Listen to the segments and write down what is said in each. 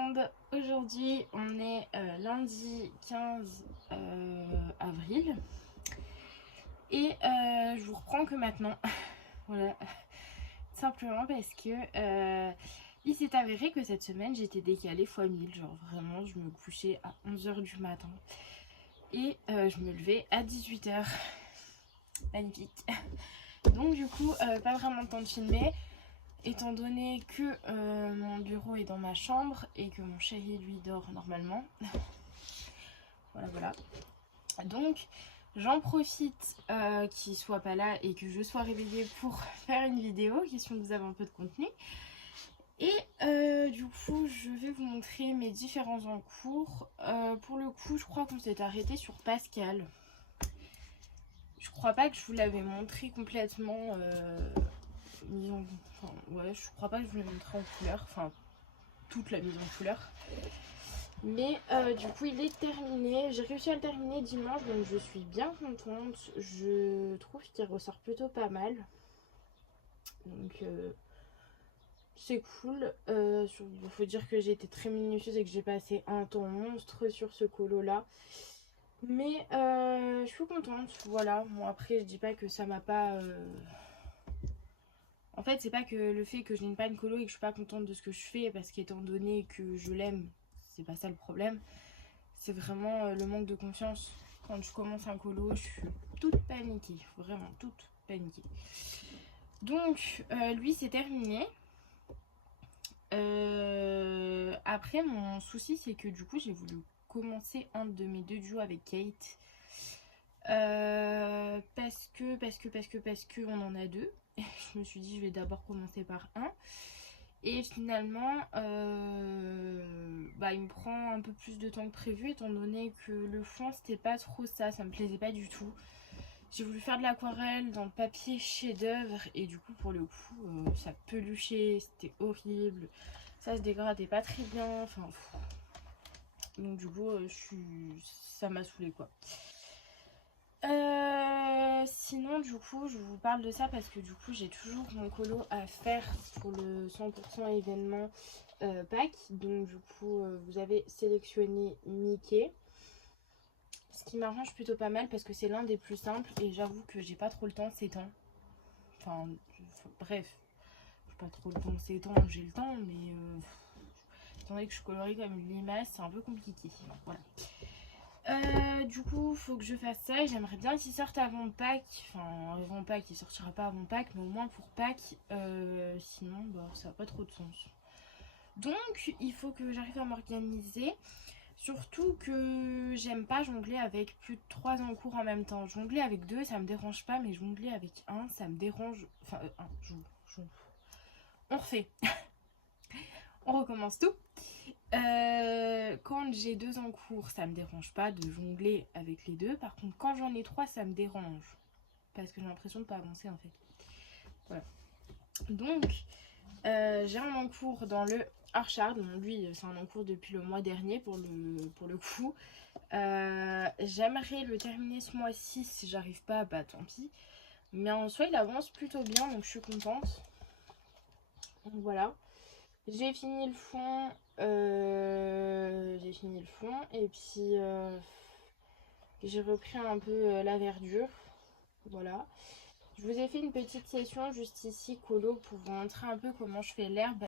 monde. Aujourd'hui on est lundi 15 avril et je vous reprends que maintenant. Voilà, simplement parce que il s'est avéré que cette semaine j'étais décalée fois 1000. Genre vraiment je me couchais à 11h du matin et je me levais à 18h. Magnifique. Donc du coup pas vraiment le temps de filmer, étant donné que mon bureau est dans ma chambre et que mon chéri lui dort normalement. Voilà. Donc j'en profite qu'il soit pas là et que je sois réveillée pour faire une vidéo, question que vous avez un peu de contenu. Et du coup je vais vous montrer mes différents encours. Pour le coup je crois qu'on s'est arrêté sur Pascal. Je crois pas que je vous l'avais montré complètement je crois pas que je vous l'ai montré en couleur, enfin toute la mise en couleur. Mais du coup il est terminé, j'ai réussi à le terminer dimanche, donc je suis bien contente. Je trouve qu'il ressort plutôt pas mal, donc c'est cool. Faut dire que j'ai été très minutieuse et que j'ai passé un temps monstre sur ce colo là, mais je suis contente. Voilà, bon après je dis pas que ça m'a pas en fait c'est pas que le fait que je n'aime pas une colo et que je suis pas contente de ce que je fais, parce qu'étant donné que je l'aime, c'est pas ça le problème. C'est vraiment le manque de confiance. Quand je commence un colo, je suis toute paniquée, vraiment toute paniquée. Donc lui c'est terminé. Après mon souci c'est que du coup j'ai voulu commencer un de mes deux duos avec Kate. Parce que on en a deux. Et je me suis dit je vais d'abord commencer par un. Et finalement il me prend un peu plus de temps que prévu, étant donné que le fond c'était pas trop ça me plaisait pas du tout. J'ai voulu faire de l'aquarelle dans le papier chef-d'œuvre et du coup pour le coup ça peluchait, c'était horrible, ça se dégradait pas très bien, enfin donc du coup ça m'a saoulée quoi. Sinon du coup je vous parle de ça parce que du coup j'ai toujours mon colo à faire pour le 100% événement Pâques. Donc du coup vous avez sélectionné Mickey, ce qui m'arrange plutôt pas mal parce que c'est l'un des plus simples et j'avoue que j'ai pas trop le temps ces temps. Bref, j'ai pas trop le temps ces temps, j'ai le temps mais étant donné que je colorie comme une limace c'est un peu compliqué. Voilà. Du coup faut que je fasse ça et j'aimerais bien qu'il sorte avant Pâques. Enfin avant Pâques, il sortira pas avant Pâques mais au moins pour Pâques, sinon ça n'a pas trop de sens. Donc il faut que j'arrive à m'organiser. Surtout que j'aime pas jongler avec plus de 3 encours en même temps. Jongler avec 2 ça me dérange pas, mais jongler avec 1 ça me dérange. Enfin on refait. On recommence tout. Quand j'ai 2 en cours, ça me dérange pas de jongler avec les 2. Par contre, quand j'en ai 3, ça me dérange. Parce que j'ai l'impression de pas avancer en fait. Voilà. Donc, j'ai un encours dans le Archard. Bon, lui, c'est un encours depuis le mois dernier pour le coup. J'aimerais le terminer ce mois-ci. Si j'arrive pas, bah tant pis. Mais en soi, il avance plutôt bien, donc je suis contente. Donc voilà. J'ai fini le fond. Et puis j'ai repris un peu la verdure. Voilà. Je vous ai fait une petite session juste ici colo pour vous montrer un peu comment je fais l'herbe.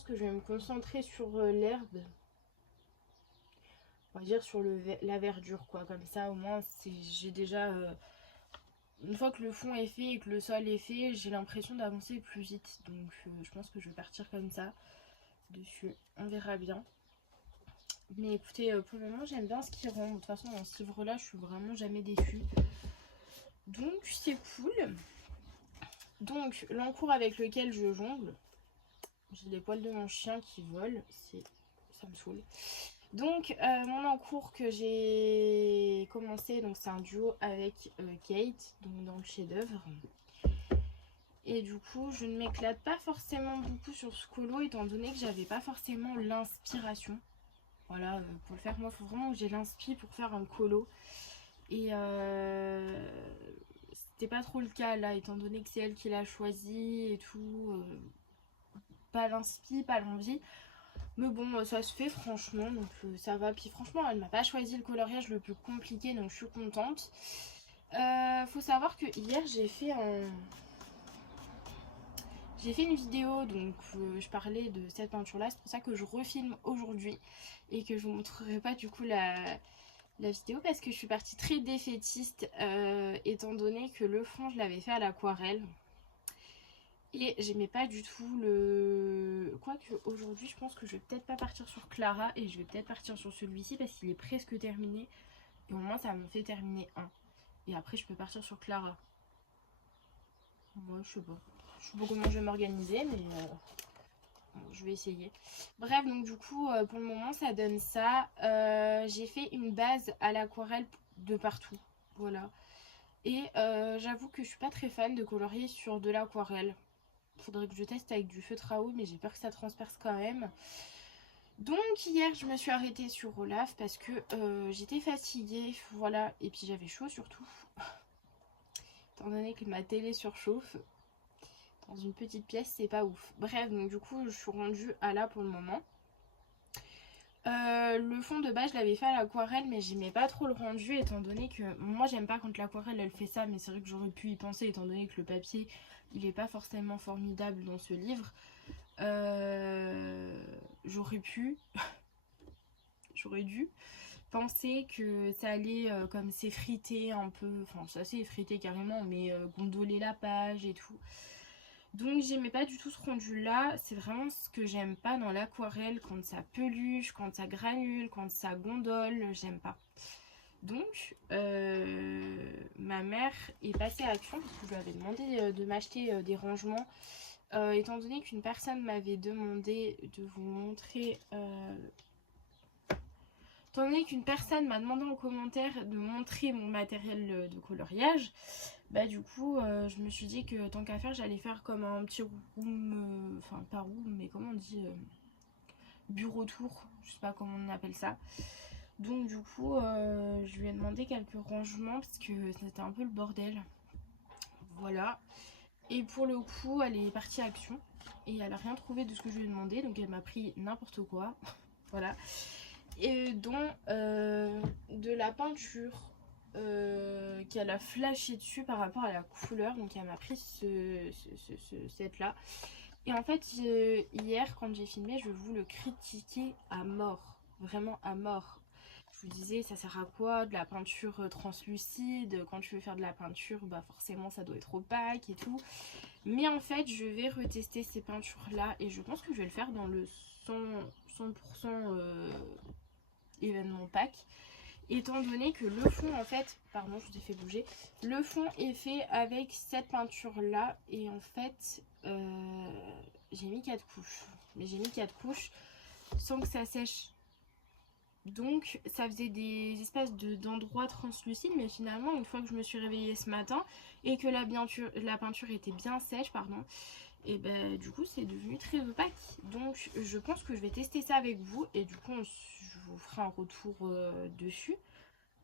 pense que je vais me concentrer sur l'herbe. On va dire sur la verdure, quoi. Comme ça, au moins, j'ai déjà... une fois que le fond est fait et que le sol est fait, j'ai l'impression d'avancer plus vite. Donc, je pense que je vais partir comme ça, dessus. On verra bien. Mais écoutez, pour le moment, j'aime bien ce qui rend. De toute façon, dans ce livre-là, je suis vraiment jamais déçue. Donc, c'est cool. Donc, l'encours avec lequel je jongle. J'ai les poils de mon chien qui volent. Ça me saoule. Donc, mon encours que j'ai commencé, donc c'est un duo avec Kate, donc dans le chef-d'œuvre. Et du coup, je ne m'éclate pas forcément beaucoup sur ce colo, étant donné que j'avais pas forcément l'inspiration. Voilà, pour le faire, moi, il faut vraiment que j'ai l'inspi pour faire un colo. Et c'était pas trop le cas là, étant donné que c'est elle qui l'a choisi et tout. Pas l'inspi, pas l'envie. Mais bon, ça se fait franchement, donc ça va. Puis franchement, elle m'a pas choisi le coloriage le plus compliqué, donc je suis contente. Faut savoir que hier, j'ai fait une vidéo, donc je parlais de cette peinture-là. C'est pour ça que je refilme aujourd'hui et que je vous montrerai pas du coup la vidéo parce que je suis partie très défaitiste étant donné que le fond, je l'avais fait à l'aquarelle. Et j'aimais pas du tout le... Quoique aujourd'hui je pense que je vais peut-être pas partir sur Clara et je vais peut-être partir sur celui-ci parce qu'il est presque terminé. Et au moins ça me fait terminer un. Et après je peux partir sur Clara. Moi je sais pas. Je sais pas comment je vais m'organiser mais bon, je vais essayer. Bref, donc du coup pour le moment ça donne ça. J'ai fait une base à l'aquarelle de partout. Voilà. Et j'avoue que je suis pas très fan de colorier sur de l'aquarelle. Faudrait que je teste avec du feutre à eau, mais j'ai peur que ça transperce quand même. Donc hier je me suis arrêtée sur Olaf parce que j'étais fatiguée, voilà, et puis j'avais chaud surtout. Étant donné que ma télé surchauffe, dans une petite pièce c'est pas ouf. Bref, donc du coup je suis rendue à là pour le moment. Le fond de base je l'avais fait à l'aquarelle mais j'aimais pas trop le rendu étant donné que moi j'aime pas quand l'aquarelle elle fait ça, mais c'est vrai que j'aurais pu y penser étant donné que le papier il est pas forcément formidable dans ce livre. J'aurais dû penser que ça allait comme s'effriter un peu, enfin ça s'est effrité carrément, mais gondoler la page et tout. Donc j'aimais pas du tout ce rendu là, c'est vraiment ce que j'aime pas dans l'aquarelle, quand ça peluche, quand ça granule, quand ça gondole, j'aime pas. Donc ma mère est passée à action parce que je lui avais demandé de m'acheter des rangements. Étant donné qu'une personne m'avait demandé de vous montrer... Étant donné qu'une personne m'a demandé en commentaire de montrer mon matériel de coloriage, bah du coup je me suis dit que tant qu'à faire j'allais faire comme un petit room, enfin pas room mais comment on dit, bureau tour, je sais pas comment on appelle ça. Donc du coup je lui ai demandé quelques rangements parce que c'était un peu le bordel. Voilà. Et pour le coup elle est partie à Action et elle a rien trouvé de ce que je lui ai demandé, donc elle m'a pris n'importe quoi. Voilà. Et dont de la peinture qu'elle a flashé dessus par rapport à la couleur. Donc elle m'a pris ce set là. Et en fait hier quand j'ai filmé je vous le critiquais à mort. Vraiment à mort. Je vous disais ça sert à quoi de la peinture translucide, quand tu veux faire de la peinture bah forcément ça doit être opaque et tout. Mais en fait je vais retester ces peintures là et je pense que je vais le faire dans le 100% événement pack, étant donné que le fond en fait, pardon je vous ai fait bouger, le fond est fait avec cette peinture là et en fait j'ai mis 4 couches, mais j'ai mis 4 couches sans que ça sèche, donc ça faisait des espèces d'endroits translucides, mais finalement une fois que je me suis réveillée ce matin et que la peinture était bien sèche, pardon, et ben du coup c'est devenu très opaque. Donc je pense que je vais tester ça avec vous et du coup je vous ferai un retour dessus,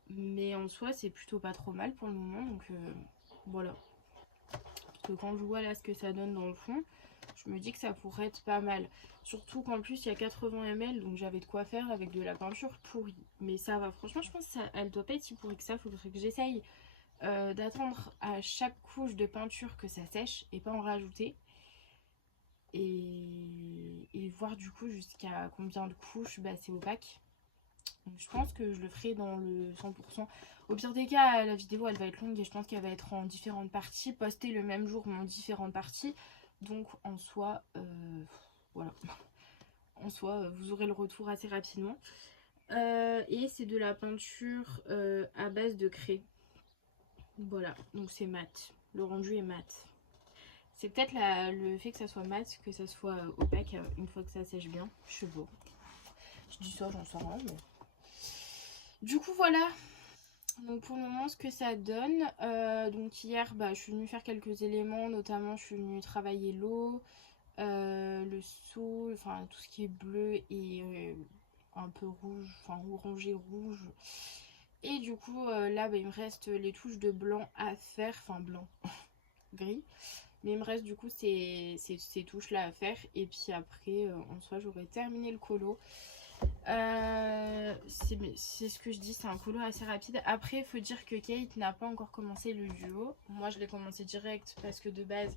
mais en soi c'est plutôt pas trop mal pour le moment, donc voilà. Parce que quand je vois là ce que ça donne dans le fond, je me dis que ça pourrait être pas mal, surtout qu'en plus il y a 80 ml, donc j'avais de quoi faire avec de la peinture pourrie, mais ça va, franchement je pense qu'elle doit pas être si pourrie que ça. Faudrait que j'essaye d'attendre à chaque couche de peinture que ça sèche et pas en rajouter. et voir du coup jusqu'à combien de couches c'est opaque. Donc, je pense que je le ferai dans le 100%. Au pire des cas, la vidéo elle va être longue et je pense qu'elle va être en différentes parties, postée le même jour mais en différentes parties. Donc en soi, voilà. En soi, vous aurez le retour assez rapidement. Et c'est de la peinture à base de craie. Voilà, donc c'est mat. Le rendu est mat. C'est peut-être le fait que ça soit mat, que ça soit opaque une fois que ça sèche bien. Je sais pas. Je dis ça, j'en sais rien. Mais... Du coup, voilà. Donc pour le moment, ce que ça donne. Donc hier, je suis venue faire quelques éléments. Notamment, je suis venue travailler l'eau, le seau, enfin tout ce qui est bleu et un peu rouge, enfin orangé rouge. Et du coup, là, il me reste les touches de blanc à faire. Enfin, blanc, gris. Mais il me reste du coup ces touches là à faire. Et puis après, en soi, j'aurais terminé le colo. C'est ce que je dis, c'est un colo assez rapide. Après, il faut dire que Kate n'a pas encore commencé le duo. Moi, je l'ai commencé direct parce que de base,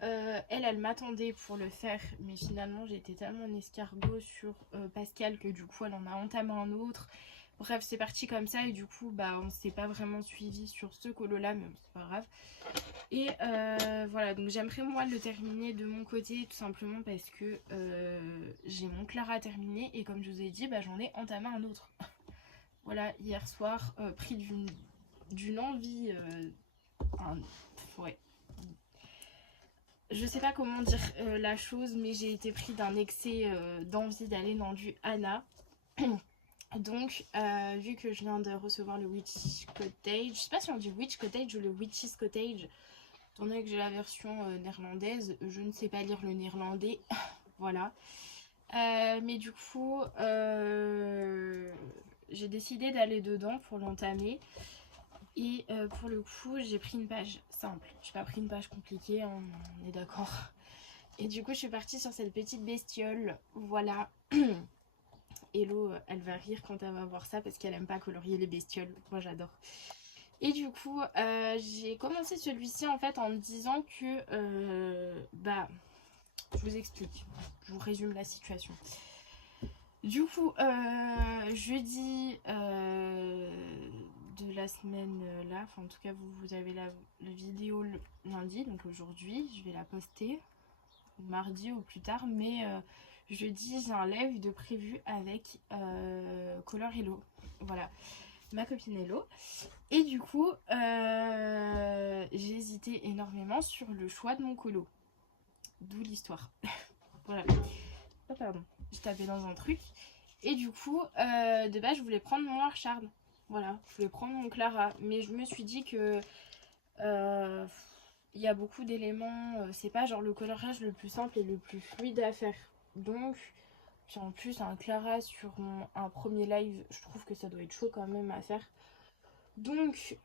elle m'attendait pour le faire. Mais finalement, j'ai été tellement en escargot sur Pascal que du coup, elle en a entamé un autre. Bref, c'est parti comme ça et du coup, on s'est pas vraiment suivi sur ce colo là, mais c'est pas grave. Et voilà, donc j'aimerais moi le terminer de mon côté tout simplement parce que j'ai mon Clara à terminer et comme je vous ai dit, j'en ai entamé un autre. Voilà, hier soir, pris d'une envie, ouais. Je sais pas comment dire la chose, mais j'ai été pris d'un excès d'envie d'aller dans du Anna. Donc, vu que je viens de recevoir le Witch Cottage, je sais pas si on dit Witch Cottage ou le Witch's Cottage, étant donné que j'ai la version néerlandaise, je ne sais pas lire le néerlandais, voilà. Mais du coup, j'ai décidé d'aller dedans pour l'entamer. Et pour le coup, j'ai pris une page simple. J'ai pas pris une page compliquée, hein, on est d'accord. Et du coup, je suis partie sur cette petite bestiole, voilà. Hello, elle va rire quand elle va voir ça parce qu'elle aime pas colorier les bestioles. Moi, j'adore. Et du coup, j'ai commencé celui-ci en fait en me disant que... je vous explique. Je vous résume la situation. Du coup, jeudi de la semaine là, enfin en tout cas vous avez la vidéo le lundi, donc aujourd'hui, je vais la poster mardi ou plus tard, mais jeudi j'ai un live de prévu avec Color Hello, voilà, ma copine Hello. Et du coup j'ai hésité énormément sur le choix de mon colo, d'où l'histoire. Voilà. Oh pardon, je tapais dans un truc. Et du coup de base je voulais prendre mon Archard, voilà, je voulais prendre mon Clara, mais je me suis dit que il y a beaucoup d'éléments, c'est pas genre le coloriage le plus simple et le plus fluide à faire. Donc, puis en plus, un Clara sur un premier live, je trouve que ça doit être chaud quand même à faire. Donc,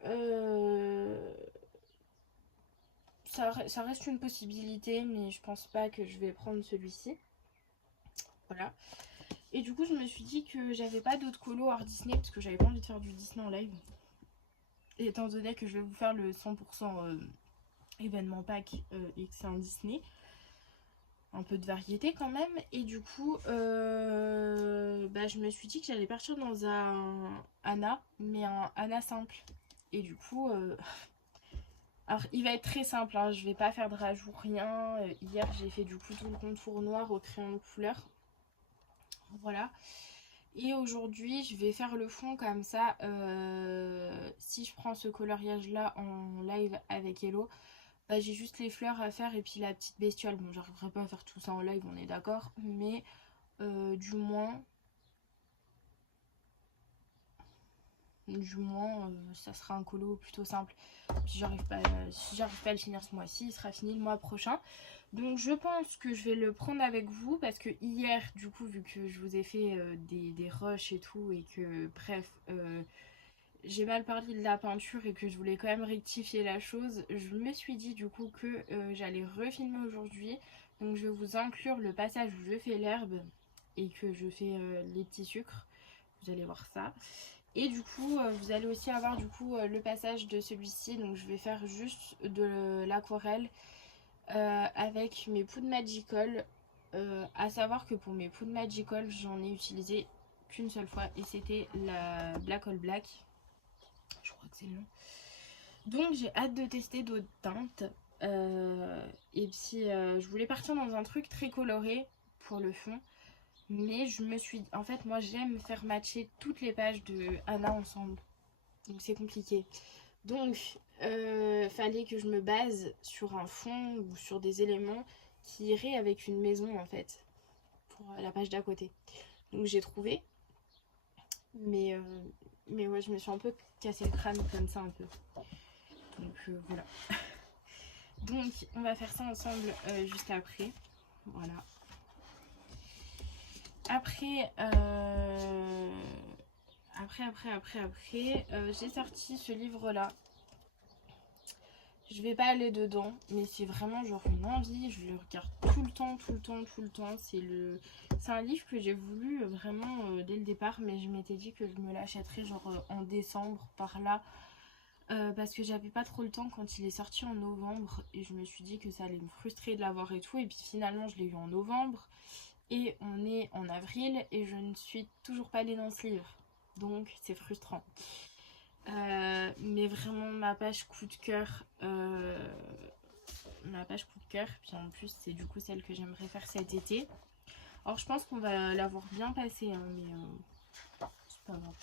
ça reste une possibilité, mais je pense pas que je vais prendre celui-ci. Voilà. Et du coup, je me suis dit que j'avais pas d'autres colos Art Disney parce que j'avais pas envie de faire du Disney en live. Et étant donné que je vais vous faire le 100% événement pack et que c'est un Disney, un peu de variété quand même. Et du coup je me suis dit que j'allais partir dans un Anna, mais un Anna simple. Et du coup alors il va être très simple, hein, je vais pas faire de rajout, rien. Hier j'ai fait du coup tout le contour noir au crayon de couleur, voilà. Et aujourd'hui je vais faire le fond comme ça. Si je prends ce coloriage là en live avec Hello, j'ai juste les fleurs à faire et puis la petite bestiole. Bon, j'arriverai pas à faire tout ça en live, on est d'accord, mais du moins ça sera un colo plutôt simple. Si j'arrive pas à le finir ce mois-ci, il sera fini le mois prochain. Donc je pense que je vais le prendre avec vous parce que hier, du coup, vu que je vous ai fait des rushs et tout et que bref, j'ai mal parlé de la peinture et que je voulais quand même rectifier la chose, je me suis dit du coup que j'allais refilmer aujourd'hui. Donc je vais vous inclure le passage où je fais l'herbe et que je fais les petits sucres. Vous allez voir ça. Et du coup, vous allez aussi avoir du coup le passage de celui-ci. Donc je vais faire juste de l'aquarelle avec mes poudres Magical. À savoir que pour mes poudres Magical, j'en ai utilisé qu'une seule fois et c'était la Black All Black. Je crois que c'est le nom. Donc j'ai hâte de tester d'autres teintes. Et puis je voulais partir dans un truc très coloré pour le fond. Mais je me suis... En fait, moi j'aime faire matcher toutes les pages de Anna ensemble. Donc c'est compliqué. Donc fallait que je me base sur un fond ou sur des éléments qui iraient avec une maison en fait. Pour la page d'à côté. Donc j'ai trouvé. Mais ouais, je me suis un peu cassé le crâne comme ça un peu. Donc voilà. Donc on va faire ça ensemble juste après. Voilà. Après, j'ai sorti ce livre-là. Je vais pas aller dedans, mais c'est vraiment genre une envie. Je le regarde tout le temps. C'est un livre que j'ai voulu vraiment dès le départ, mais je m'étais dit que je me l'achèterais genre en décembre par là. Parce que j'avais pas trop le temps quand il est sorti en novembre et je me suis dit que ça allait me frustrer de l'avoir et tout, et puis finalement je l'ai eu en novembre et on est en avril et je ne suis toujours pas allée dans ce livre, donc c'est frustrant. Mais vraiment ma page coup de cœur, puis en plus c'est du coup celle que j'aimerais faire cet été. Alors je pense qu'on va l'avoir bien passé hein, mais c'est pas grave.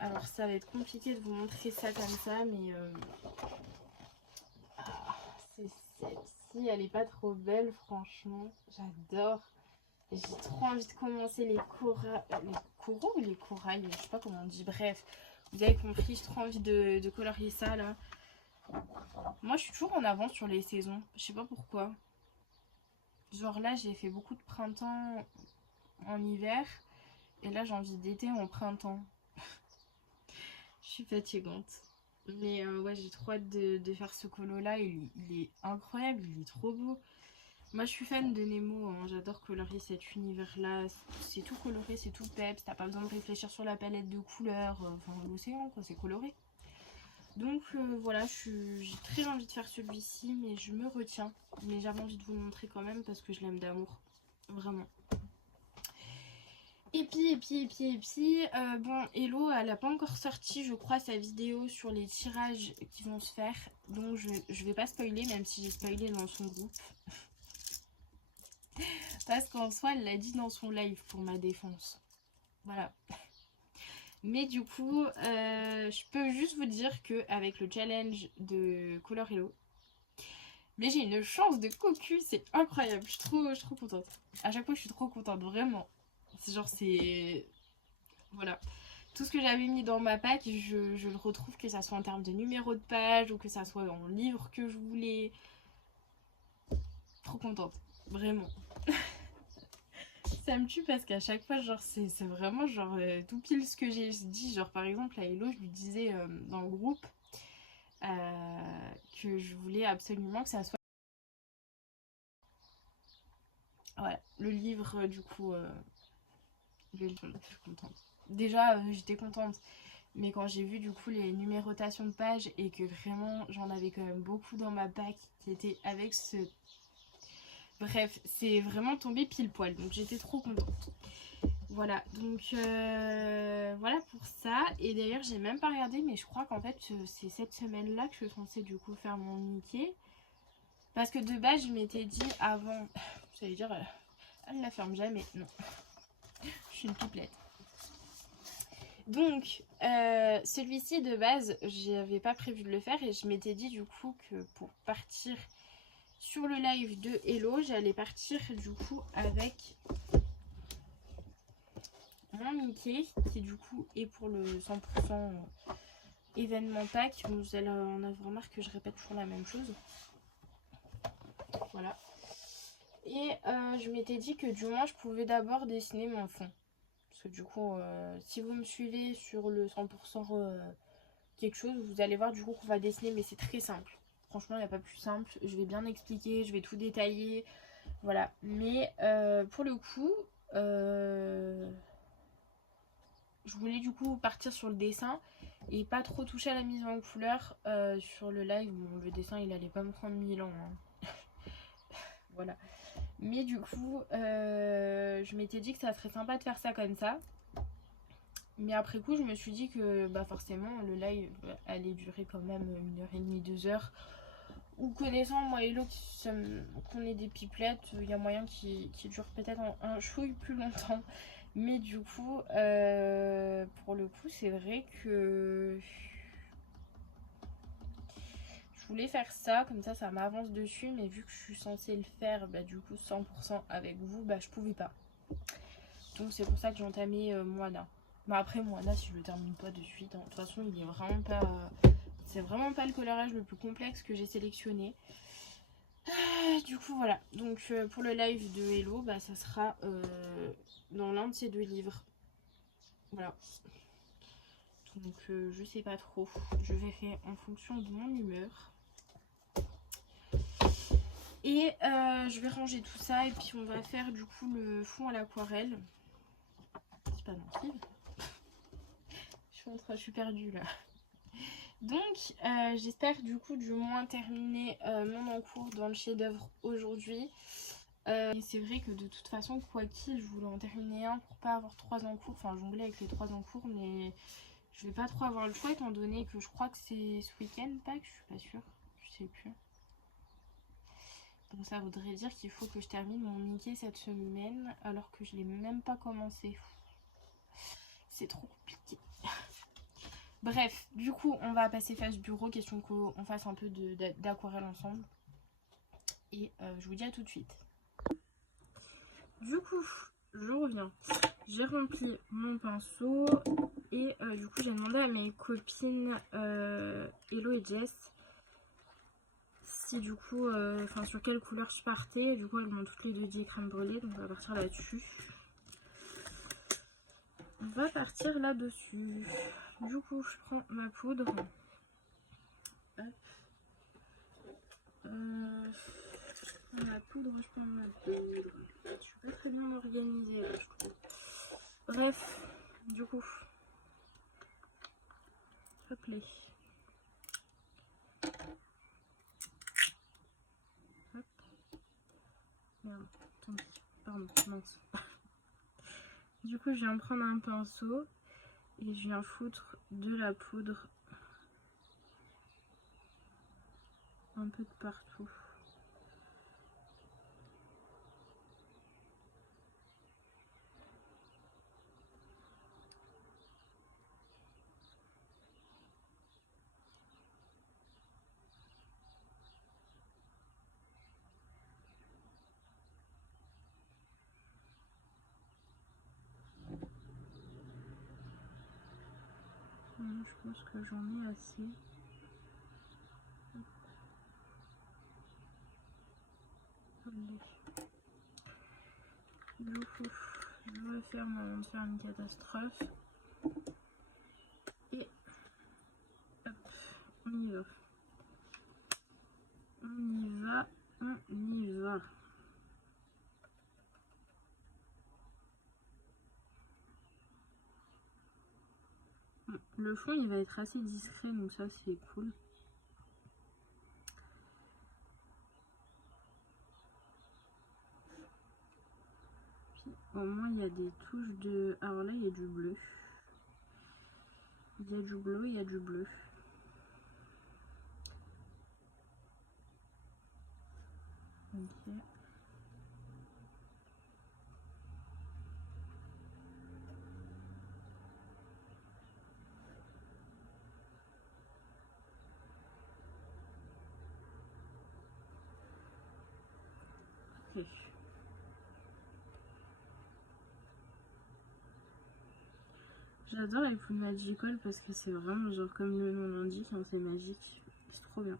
Alors ça va être compliqué de vous montrer ça comme ça, mais c'est celle-ci, elle est pas trop belle franchement, j'adore. J'ai trop envie de commencer les coraux ou les corails, je sais pas comment on dit, bref, vous avez compris, j'ai trop envie de colorier ça là. Moi je suis toujours en avance sur les saisons, je sais pas pourquoi. Genre là j'ai fait beaucoup de printemps en hiver, et là j'ai envie d'été en printemps. Je suis fatigante. Mais ouais, j'ai trop hâte de faire ce colo là. Il est incroyable, il est trop beau. Moi je suis fan de Nemo, hein. J'adore colorier cet univers là. C'est tout coloré, c'est tout peps. T'as pas besoin de réfléchir sur la palette de couleurs. Enfin, l'océan quoi, c'est coloré. Donc voilà, j'ai très envie de faire celui-ci, mais je me retiens. Mais j'avais envie de vous le montrer quand même parce que je l'aime d'amour. Vraiment. Et puis, bon, Hello, elle a pas encore sorti, je crois, sa vidéo sur les tirages qui vont se faire. Donc, je vais pas spoiler, même si j'ai spoilé dans son groupe. Parce qu'en soi, elle l'a dit dans son live pour ma défense. Voilà. Mais du coup, je peux juste vous dire qu'avec le challenge de Color Hello, mais j'ai une chance de cocu, c'est incroyable. Je suis trop contente. À chaque fois, je suis trop contente, vraiment. C'est genre, c'est... Voilà. Tout ce que j'avais mis dans ma pack, je le retrouve, que ça soit en termes de numéro de page ou que ça soit en livre que je voulais. Trop contente, vraiment. Ça me tue parce qu'à chaque fois, genre, c'est vraiment genre tout pile ce que j'ai dit. Genre, par exemple, à Hello, je lui disais dans le groupe que je voulais absolument que ça soit. Ouais, le livre, du coup, je suis contente. Déjà, j'étais contente. Mais quand j'ai vu du coup les numérotations de pages et que vraiment j'en avais quand même beaucoup dans ma pack qui étaient avec ce... Bref, c'est vraiment tombé pile poil. Donc j'étais trop contente. Voilà, donc voilà pour ça. Et d'ailleurs j'ai même pas regardé, mais je crois qu'en fait c'est cette semaine-là que je suis censée du coup faire mon Mickey. Parce que de base je m'étais dit avant... J'allais dire, elle ne la ferme jamais. Non, je suis une pipelette. Donc, celui-ci de base, j'avais pas prévu de le faire et je m'étais dit du coup que pour partir sur le live de Hello, j'allais partir du coup avec mon Mickey qui du coup est pour le 100% événement pack. Vous allez en avoir marre que je répète toujours la même chose. Voilà. Et je m'étais dit que du moins je pouvais d'abord dessiner mon fond. Parce que du coup, si vous me suivez sur le 100% quelque chose, vous allez voir du coup qu'on va dessiner, mais c'est très simple. Franchement, il n'y a pas plus simple. Je vais bien expliquer, je vais tout détailler. Voilà. Mais pour le coup, je voulais du coup partir sur le dessin et pas trop toucher à la mise en couleur sur le live. Bon, le dessin il allait pas me prendre 1000 ans, hein. Voilà. Mais du coup, je m'étais dit que ça serait sympa de faire ça comme ça. Mais après coup, je me suis dit que bah forcément, le live allait durer quand même 1h30, 2h. Ou connaissant moi et Hello qu'on est des pipelettes, il y a moyen qu'il dure peut-être un chouille plus longtemps. Mais du coup, pour le coup, c'est vrai que je voulais faire ça, comme ça m'avance dessus. Mais vu que je suis censée le faire, bah, du coup 100% avec vous, bah je pouvais pas. Donc c'est pour ça que j'ai entamé Moana. Mais après Moana, si je le termine pas de suite, hein, de toute façon il est vraiment pas... c'est vraiment pas le coloriage le plus complexe que j'ai sélectionné. Du coup voilà, donc pour le live de Hello, bah ça sera dans l'un de ces 2 livres. Voilà. Donc je sais pas trop, je verrai en fonction de mon humeur. Et je vais ranger tout ça et puis on va faire du coup le fond à l'aquarelle. C'est pas dans le livre. Je suis perdue là. Donc j'espère du coup du moins terminer mon encours dans le chef-d'œuvre aujourd'hui. C'est vrai que de toute façon, quoi qu'il, je voulais en terminer un pour pas avoir 3 encours, enfin jongler avec les 3 encours, mais je vais pas trop avoir le choix étant donné que je crois que c'est ce week-end, Pâques, je suis pas sûre, je sais plus. Donc ça voudrait dire qu'il faut que je termine mon Mickey cette semaine alors que je l'ai même pas commencé. C'est trop compliqué. Bref, du coup on va passer phase bureau, question qu'on fasse un peu d'aquarelle ensemble. Et je vous dis à tout de suite. Du coup, je reviens. J'ai rempli mon pinceau et du coup j'ai demandé à mes copines Hello et Jess si du coup, sur quelle couleur je partais. Du coup elles m'ont toutes les deux dit crème brûlée, donc on va partir là-dessus. On va partir là-dessus. Du coup je prends ma poudre. Hop. Ma poudre, je prends ma poudre. Je suis pas très bien organisée là, je trouve. Bref, du coup, hop les. Hop. Merde, tant pis. Pardon, mince. Du coup, je viens prendre un pinceau et je viens foutre de la poudre un peu de partout. Je pense que j'en ai assez. Du coup, je vais referme avant de faire une catastrophe. Et hop, on y va. On y va, on y va. Le fond il va être assez discret, donc ça c'est cool. Puis au moins il y a des touches de... Alors là il y a du bleu. Il y a du bleu, il y a du bleu. Ok. Ok. J'adore les poudres Magical parce que c'est vraiment genre comme le nom l'indique, hein, c'est magique. C'est trop bien.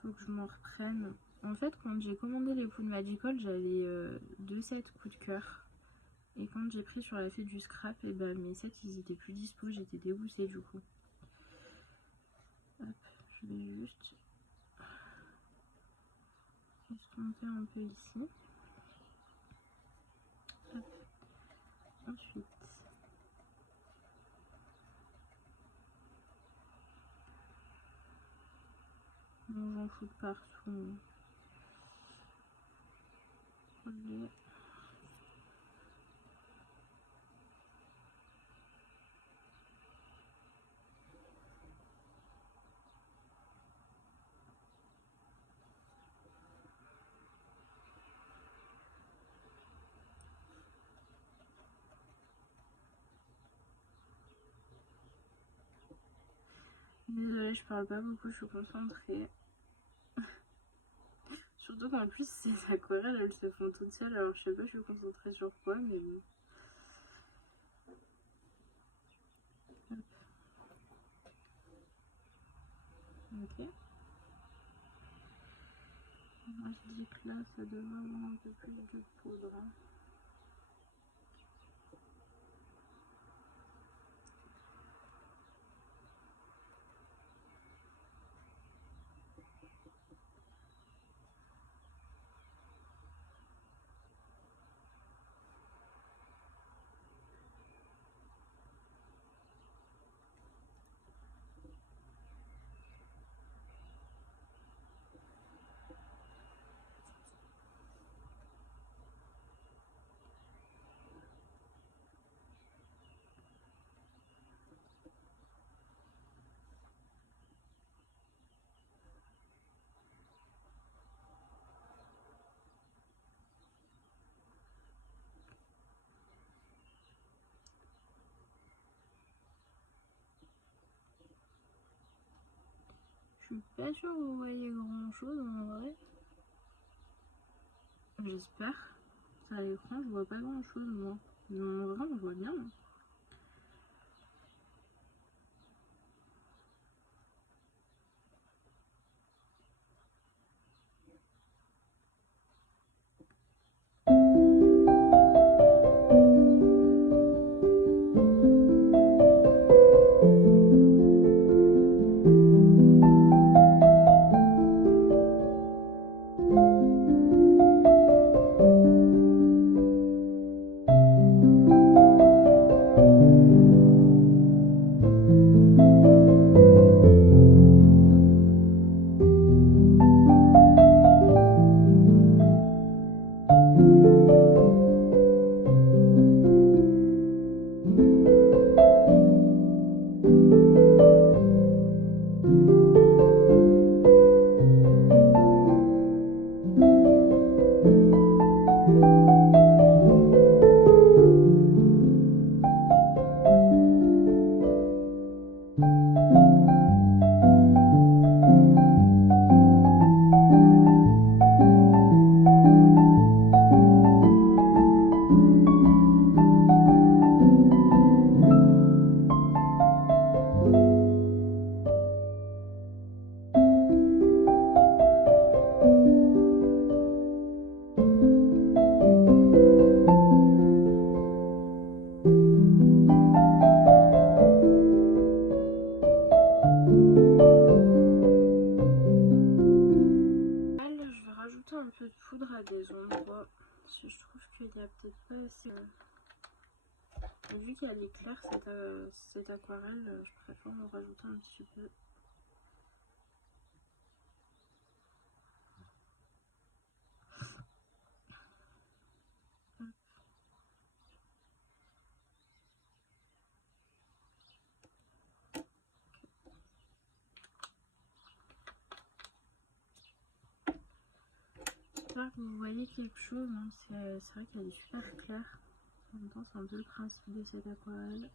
Faut que je m'en reprenne. En fait, quand j'ai commandé les poudres Magical, j'avais 2 sets coup de cœur. Et quand j'ai pris sur la fête du scrap, et bah mes sets ils étaient plus dispo, j'étais dégoûtée du coup. Hop, je vais juste estomper un peu ici. Hop. Ensuite, foutre partout. Okay. Désolée, je parle pas beaucoup, je suis concentrée. Surtout qu'en plus, ces aquarelles, elles se font toutes seules, alors je sais pas, je suis concentrée sur quoi, mais bon. Ok. Moi, je dis que là, ça devrait avoir un peu plus de poudre. Je suis pas sûre que vous voyez grand chose en vrai. J'espère. À l'écran, je vois pas grand chose moi. Mais en vrai, on voit bien. Un peu de poudre à des endroits si je trouve qu'il y a peut-être pas assez. Vu qu'elle est claire cette aquarelle, je préfère en rajouter un petit peu. J'espère que vous voyez quelque chose, hein. C'est vrai qu'elle est super claire. En même temps, c'est un peu le principe de cette aquarelle.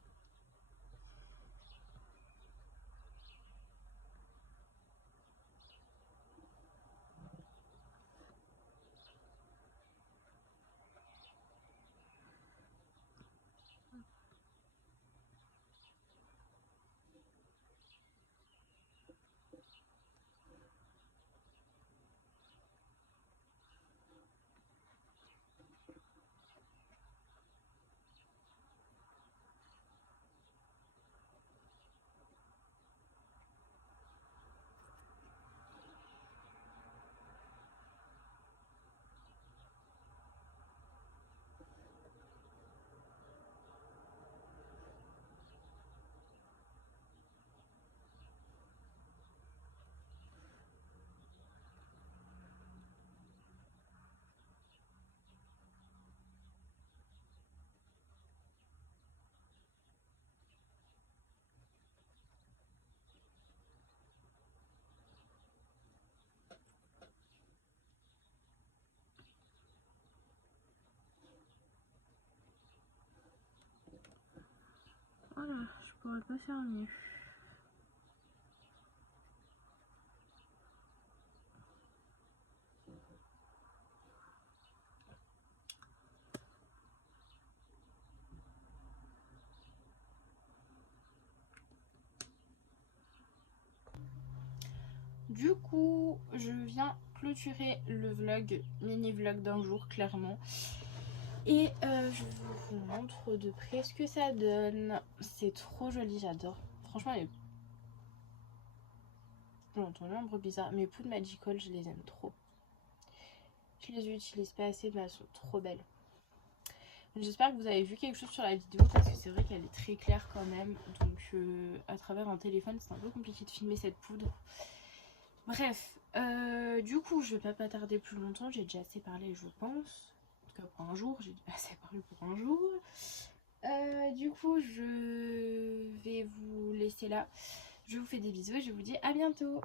pourrais pas faire mieux. Du coup, je viens clôturer le vlog, mini vlog d'un jour clairement. Et je vous montre de près ce que ça donne. C'est trop joli, j'adore. Franchement, j'ai entendu un bruit bizarre. Mes poudres Magical, je les aime trop. Je les utilise pas assez, mais elles sont trop belles. J'espère que vous avez vu quelque chose sur la vidéo parce que c'est vrai qu'elle est très claire quand même. Donc à travers un téléphone, c'est un peu compliqué de filmer cette poudre. Bref, du coup, je vais pas tarder plus longtemps. J'ai déjà assez parlé, je pense. En tout cas, pour un jour, j'ai assez parlé pour un jour. Du coup, je vais vous laisser là. Je vous fais des bisous et je vous dis à bientôt.